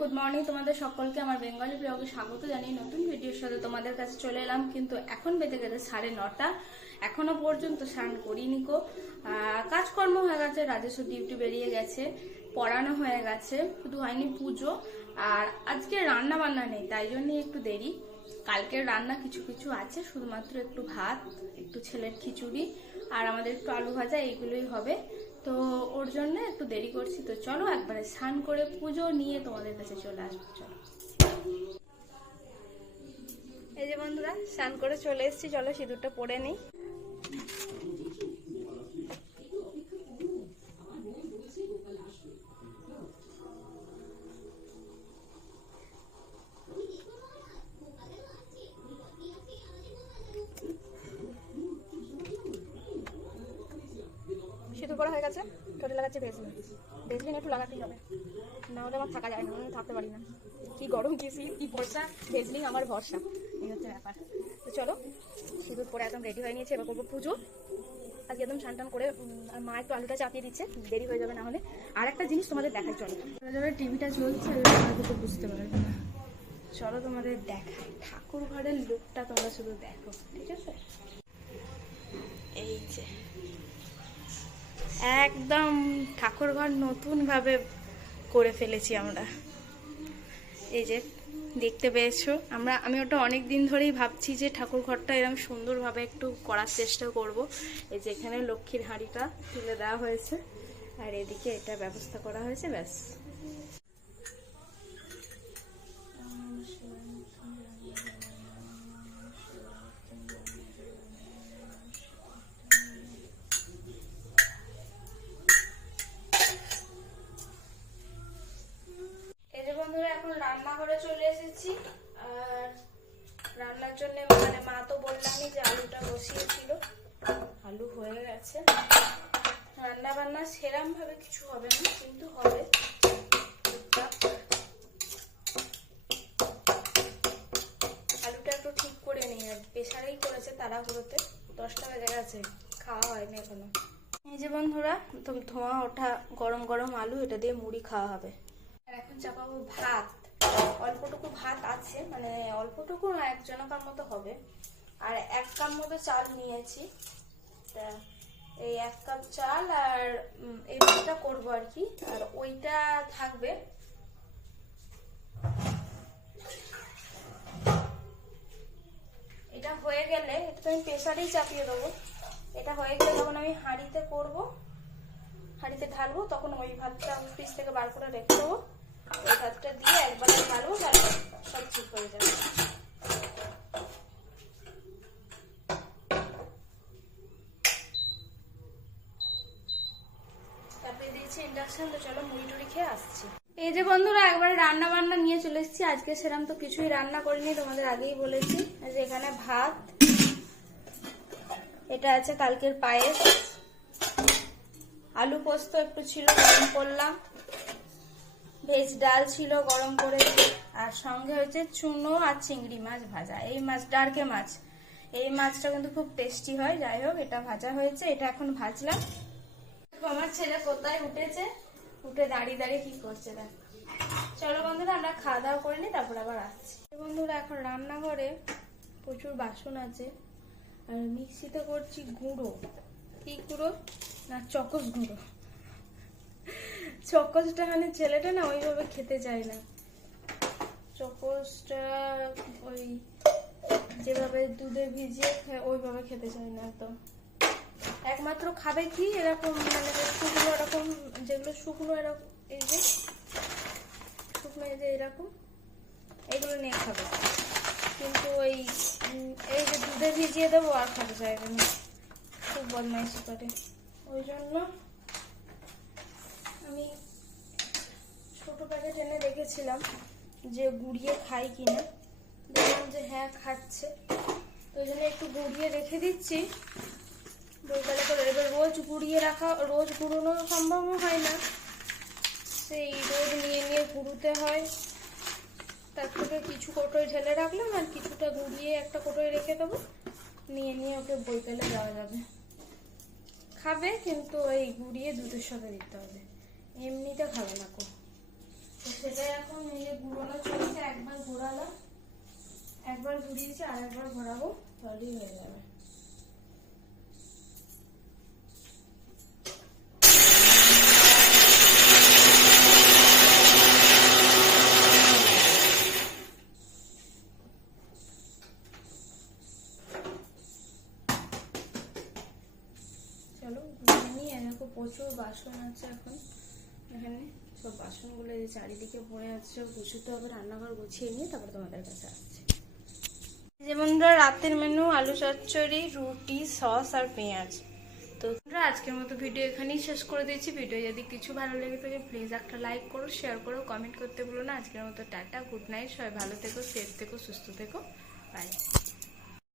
Good morning তোমাদের সকলকে আমার বেঙ্গলি ব্লগে স্বাগত জানিয়ে নতুন ভিডিওর সাথে তোমাদের কাছে চলে এলাম। কিন্তু এখন বেজে গেছে 9:30, এখনো পর্যন্ত স্নান করিনি গো। কাজকর্ম হয়ে গেছে, রাজস্ব ডিউটি বেরিয়ে গেছে, পড়ানো হয়ে গেছে, শুধু হয়নি পুজো। আর আজকে রান্না বান্না নেই, তাই জন্যই একটু দেরি। কালকের রান্না কিছু কিছু আছে, শুধুমাত্র একটু ভাত, একটু ছেলের খিচুড়ি আর আমাদের একটু আলু ভাজা, এইগুলোই হবে। তো ওর জন্য একটু দেরি করছি। তো চলো একবারে স্নান করে পুজো নিয়ে তোমাদের কাছে চলে আসবো। চলো, এই যে বন্ধুরা স্নান করে চলে এসেছি, চলো সিঁদুরটা পরে নিই। সিঁদুর পরা হয়ে গেছে, ঠোঁটে লাগাচ্ছে ভেজলিন। ভেজলিন একটু লাগাতেই হবে, না হলে আমার থাকা যায় না, আমি থাকতে পারি না। কি গরম, কি শীত, কি বর্ষা, ভেজলিন আমার ভরসা, এই হচ্ছে ব্যাপার। তো চলো, সিঁদুর পরে একদম রেডি হয়ে নিয়েছে, এবার করবো পুজো। আজকে একদম স্নান করে, আর মা একটু আলুটা চাপিয়ে দিচ্ছে, দেরি হয়ে যাবে না হলে। আর একটা জিনিস তোমাদের দেখাই, চলো। টিভিটা চলছে, তো বুঝতে পারবে না। চলো তোমাদের দেখাই ঠাকুর ঘরের লুকটা, তোমরা শুধু দেখো, ঠিক আছে? এই যে একদম ঠাকুর ঘর নতুন ভাবে করে ফেলেছি আমরা। এই যে দেখতে পেয়েছো, আমি ওটা অনেক দিন ধরেই ভাবছি যে ঠাকুর ঘরটা এরকম সুন্দরভাবে একটু করার চেষ্টা করব। এই যে এখানে লক্ষ্মীর হাঁড়িটা তুলে দেওয়া হয়েছে, আর এদিকে এটা ব্যবস্থা করা হয়েছে, ব্যাস। এখন রান্নাঘরে চলে এসেছি, আর রান্নার জন্য মা তো বললামই যে আলুটা বসিয়েছিল, আলু হয়ে গেছে। রান্না বান্না সেরম ভাবে কিছু হবে না, কিন্তু হবে। আলুটা একটু ঠিক করে নিই, আর প্রেসারেই করেছে তাড়াহুড়োতে, 10টা বেজে গেছে, খাওয়া হয়নি এখনো। এই যে বন্ধুরা, ধোঁয়া ওঠা গরম গরম আলু, এটা দিয়ে মুড়ি খাওয়া হবে। আর এখন চাপাবো ভাত। অল্পটুকু ভাত আছে, মানে অল্পটুকু না, 1 জনকার মতো হবে। আর 1 কাপ মতো চাল নিয়েছি, তা এই 1 কাপ চাল আর এই ভাতটা করবো আর কি, আর ওইটা থাকবে। এটা হয়ে গেলে, এটা তো আমি প্রেসারেই চাপিয়ে দেবো। এটা হয়ে গেলে যখন আমি হাঁড়িতে করব, হাঁড়িতে ঢালবো, তখন ওই ভাতটা ফ্রিজ থেকে বার করে রেখে দেবো। ওই ভাতটা দিয়ে একবারে ঢালবো, তাহলে সব ঠিক হয়ে যাবে। তারপরে দিয়েছি ইন্ডাকশন। তো চলো মুড়ি টুড়ি খেয়ে আসছি। এই যে বন্ধুরা, একবারে রান্না বান্না নিয়ে চলে এসেছি। আজকে সেরকম তো কিছুই রান্না করিনি, তোমাদের আগেই বলেছি। যে এখানে ভাত, এটা আছে কালকের পায়েস, আলু পোস্ত একটু ছিল, গরম করলাম, ভেজ ডাল ছিল গরম করে, আর সঙ্গে হচ্ছে চুনো আর চিংড়ি মাছ ভাজা। এই মাছ ডার্কে মাছ, এই মাছটা কিন্তু খুব টেস্টি হয়। যাই হোক, এটা ভাজা হয়েছে, এটা এখন ভাজলাম। আমার ছেলে কোথায় উঠেছে, উঠে দাঁড়িয়ে দাঁড়িয়ে কি করছে দেখ। চলো বন্ধুরা, আমরা খাওয়া দাওয়া করে নিই, তারপর আবার আসছি। বন্ধুরা, এখন রান্নাঘরে প্রচুর বাসন আছে, আর মিক্সিতে করছি গুঁড়ো। কি গুঁড়ো না, চকস গুঁড়ো। চকসটা মানে ছেলেটা না ওইভাবে খেতে চায় না। চকসটা ওই যেভাবে দুধে ভিজিয়ে খায়, ওইভাবে খেতে চায় না। তো একমাত্র খাবে কি এরকম, মানে শুকনো এরকম, যেগুলো শুকনো এরকম, এই যে শুকনো, এই যে এরকম, এগুলো নিয়ে খাবে। কিন্তু ওই এই যে দুধে ভিজিয়ে দেবো, আর খাতে চাইবে না, খুব বদমাইশি করে। ওই জন্য আমি ছোট প্যাকেট এনে রেখেছিলাম যে গুঁড়িয়ে খাই কিনা, দেখলাম যে হ্যাঁ খাচ্ছে, তো ওই জন্য একটু গুঁড়িয়ে রেখে দিচ্ছি বৈকালে করে। এবার রোজ গুঁড়িয়ে রাখা, রোজ গুঁড়োনো সম্ভব হয় না, সেই রোজ নিয়ে নিয়ে গুঁড়োতে হয়। তার থেকে কিছু কোটোয় ঢেলে রাখলাম, আর কিছুটা গুঁড়িয়ে একটা কোটোয় রেখে দেবো, নিয়ে নিয়ে ওকে বৈকালে দেওয়া যাবে। খাবে, কিন্তু ওই গুঁড়িয়ে দুধের সাথে দিতে হবে, এমনিতে খাবে না কো। তো সেটাই এখন মিলে ঘুরানো চলছে। একবার ঘোরালাম, একবার ঘুরিয়েছি, আর একবার ঘোরাবো, তাহলেই হয়ে যাবে। চলো ঘুরে নিয়ে, দেখো প্রচুর বাসন আছে এখন এখানে। সব বাসনগুলো যে চারিদিকে পড়ে আছে, সব গুছতে হবে। রান্নাঘর গুছিয়ে নিয়ে তারপর তোমাদের কাছে আসছে। যে বন্ধুরা, রাতের মেনু আলু চচ্চড়ি, রুটি, সস আর পেঁয়াজ। তো বন্ধুরা, আজকের মতো ভিডিও এখানেই শেষ করে দিয়েছি। ভিডিও যদি কিছু ভালো লেগে থাকে প্লিজ একটা লাইক করো, শেয়ার করো, কমেন্ট করতে ভুলো না। আজকের মতো টাটা, গুড নাইট, সবাই ভালো থেকো, সেফ থেকো, সুস্থ থেকো, বাই।